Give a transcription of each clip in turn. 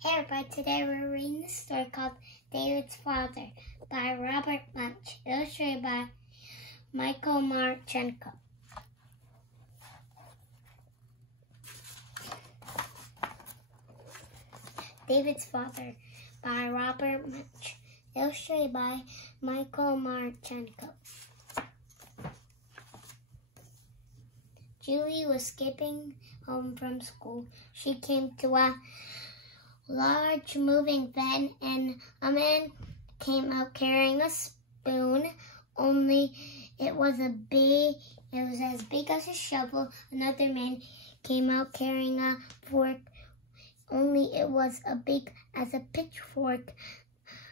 Hey everybody, today we're reading the story called David's Father by Robert Munsch, illustrated by Martchenko. David's Father by Robert Munsch, illustrated by Martchenko. Julie was skipping home from school. She came to a large moving van, and a man came out carrying a spoon, only it was as big as a shovel. Another man came out carrying a fork, only it was as big as a pitchfork.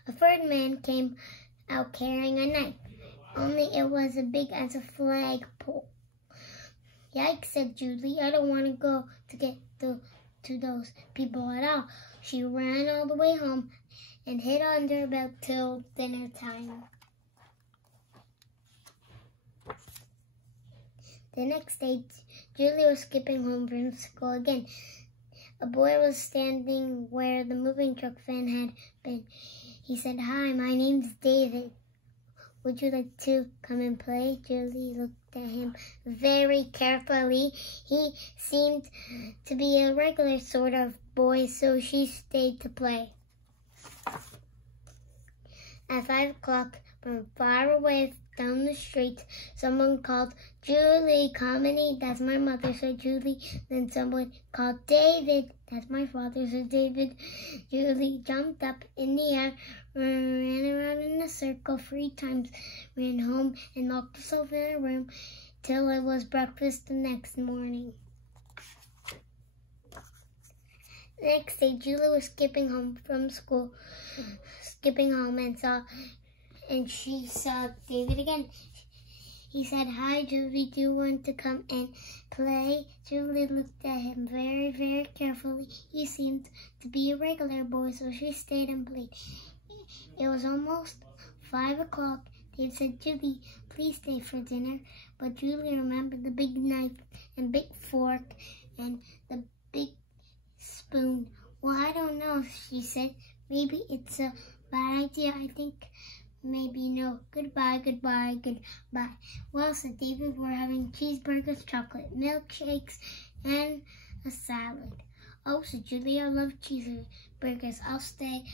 A third man came out carrying a knife, only it was as big as a flagpole. Yikes, said Julie. I don't want to go to get to those people at all. She ran all the way home and hid under a bed till dinner time. The next day, Julie was skipping home from school again. A boy was standing where the moving truck van had been. He said, "Hi, my name's David. Would you like to come and play?" Julie looked at him very carefully. He seemed to be a regular sort of boy, so she stayed to play. At 5 o'clock, from far away down the street, someone called, "Julie, come and eat." "That's my mother," said Julie. Then someone called, "David." "That's my father," said David. Julie jumped up in the air, ran around in a circle 3 times, ran home and locked herself in her room till it was breakfast the next morning. The next day, Julie was skipping home from school, and she saw David again. He said, "Hi, Julie, do you want to come and play?" Julie looked at him very, very carefully. He seemed to be a regular boy, so she stayed and played. It was almost 5 o'clock. David said, "Julie, please stay for dinner." But Julie remembered the big knife and big fork and the big spoon. "Well, I don't know," she said. "Maybe it's a bad idea. I think maybe no. Goodbye, goodbye, goodbye." "Well," said David, "we're having cheeseburgers, chocolate milkshakes, and a salad." "Oh," said Julie, "I love cheeseburgers. I'll stay.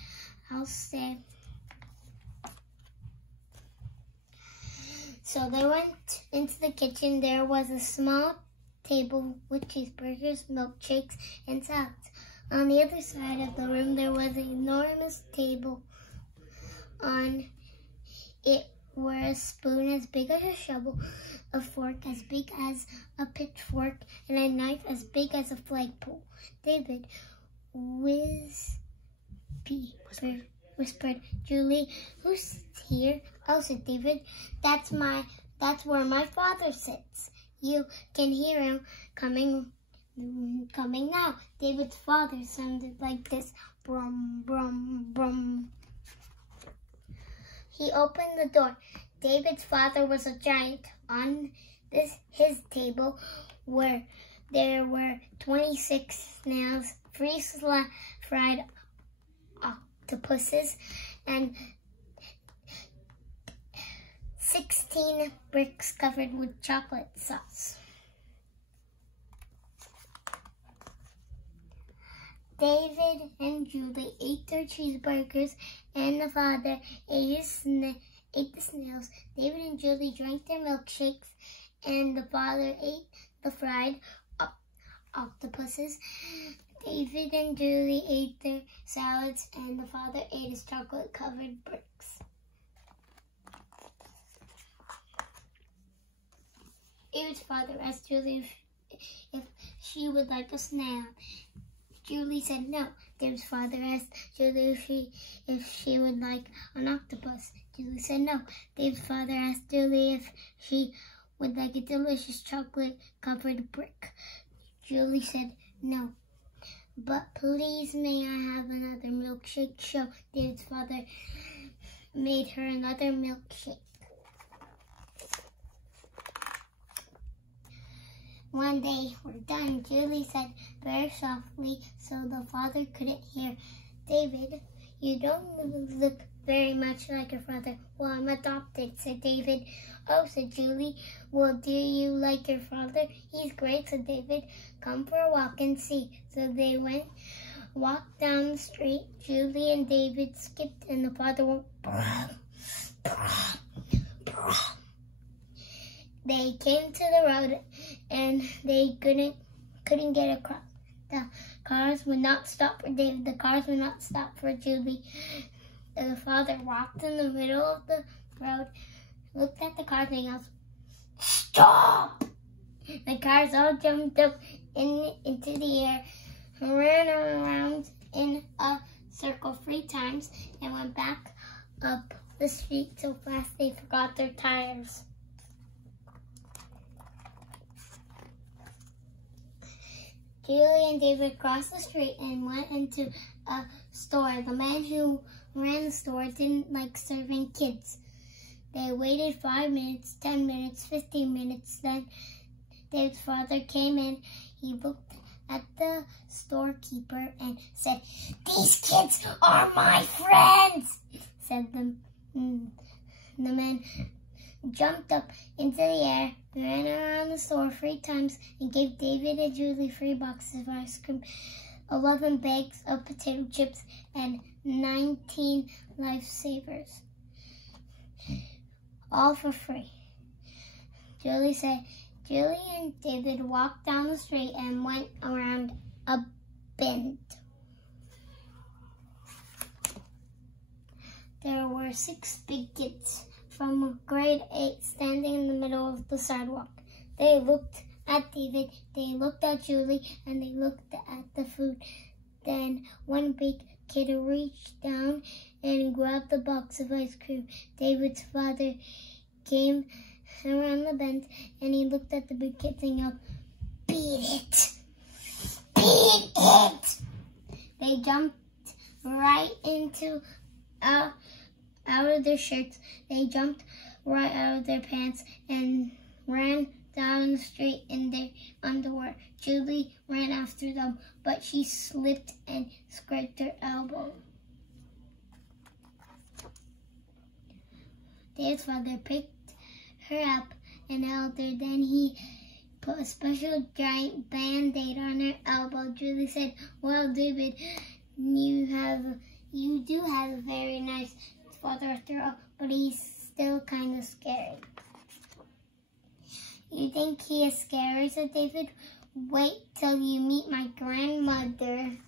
So they went into the kitchen. There was a small table with cheeseburgers, milkshakes, and salads. On the other side of the room, there was an enormous table. On it were a spoon as big as a shovel, a fork as big as a pitchfork, and a knife as big as a flagpole. David whispered, "Julie, who's here?" "Oh," said David, that's where my father sits. You can hear him coming now." David's father sounded like this: brum, brum, brum. He opened the door. David's father was a giant. On his table there were 26 snails, 3 fried octopuses, and 16 bricks covered with chocolate sauce. David and Julie ate their cheeseburgers, and the father ate the snails. David and Julie drank their milkshakes, and the father ate the fried octopuses. David and Julie ate their salads, and the father ate his chocolate-covered bricks. David's father asked Julie if she would like a snail. Julie said no. David's father asked Julie if she would like an octopus. Julie said no. David's father asked Julie if she would like a delicious chocolate-covered brick. Julie said no. "But please, may I have another milkshake?" So David's father made her another milkshake. When they were done, Julie said very softly so the father couldn't hear, "David, you don't look very much like your father." "Well, I'm adopted," said David. "Oh," said Julie. "Well, do you like your father?" "He's great," said David. "Come for a walk and see." So they walked down the street. Julie and David skipped, and the father went, "Brah, brah, brah." They came to the road, and they couldn't get across. The cars would not stop for David. The cars would not stop for Julie. The father walked in the middle of the road, looked at the cars, and yelled, "Stop!" The cars all jumped up into the air, ran around in a circle 3 times, and went back up the street so fast they forgot their tires. Julie and David crossed the street and went into a store. The man who ran the store didn't like serving kids. They waited 5 minutes, 10 minutes, 15 minutes. Then David's father came in. He looked at the storekeeper and said, "These kids are my friends," said the man. Jumped up into the air, ran around the store 3 times, and gave David and Julie 3 boxes of ice cream, 11 bags of potato chips, and 19 lifesavers, all for free. Julie and David walked down the street and went around a bend. There were 6 big kids from grade 8 standing in the middle of the sidewalk. They looked at David, they looked at Julie, and they looked at the food. Then one big kid reached down and grabbed the box of ice cream. David's father came around the bend, and he looked at the big kid and yelled, "Beat it! Beat it!" They jumped right out of their shirts. They jumped right out of their pants and ran down the street in their underwear. Julie ran after them, but she slipped and scraped her elbow. David's father picked her up and held her. Then he put a special giant Band-Aid on her elbow. Julie said, "Well, David, you do have a very nice father after all, but he's still kind of scary." "You think he is scary?" said David. "Wait till you meet my grandmother."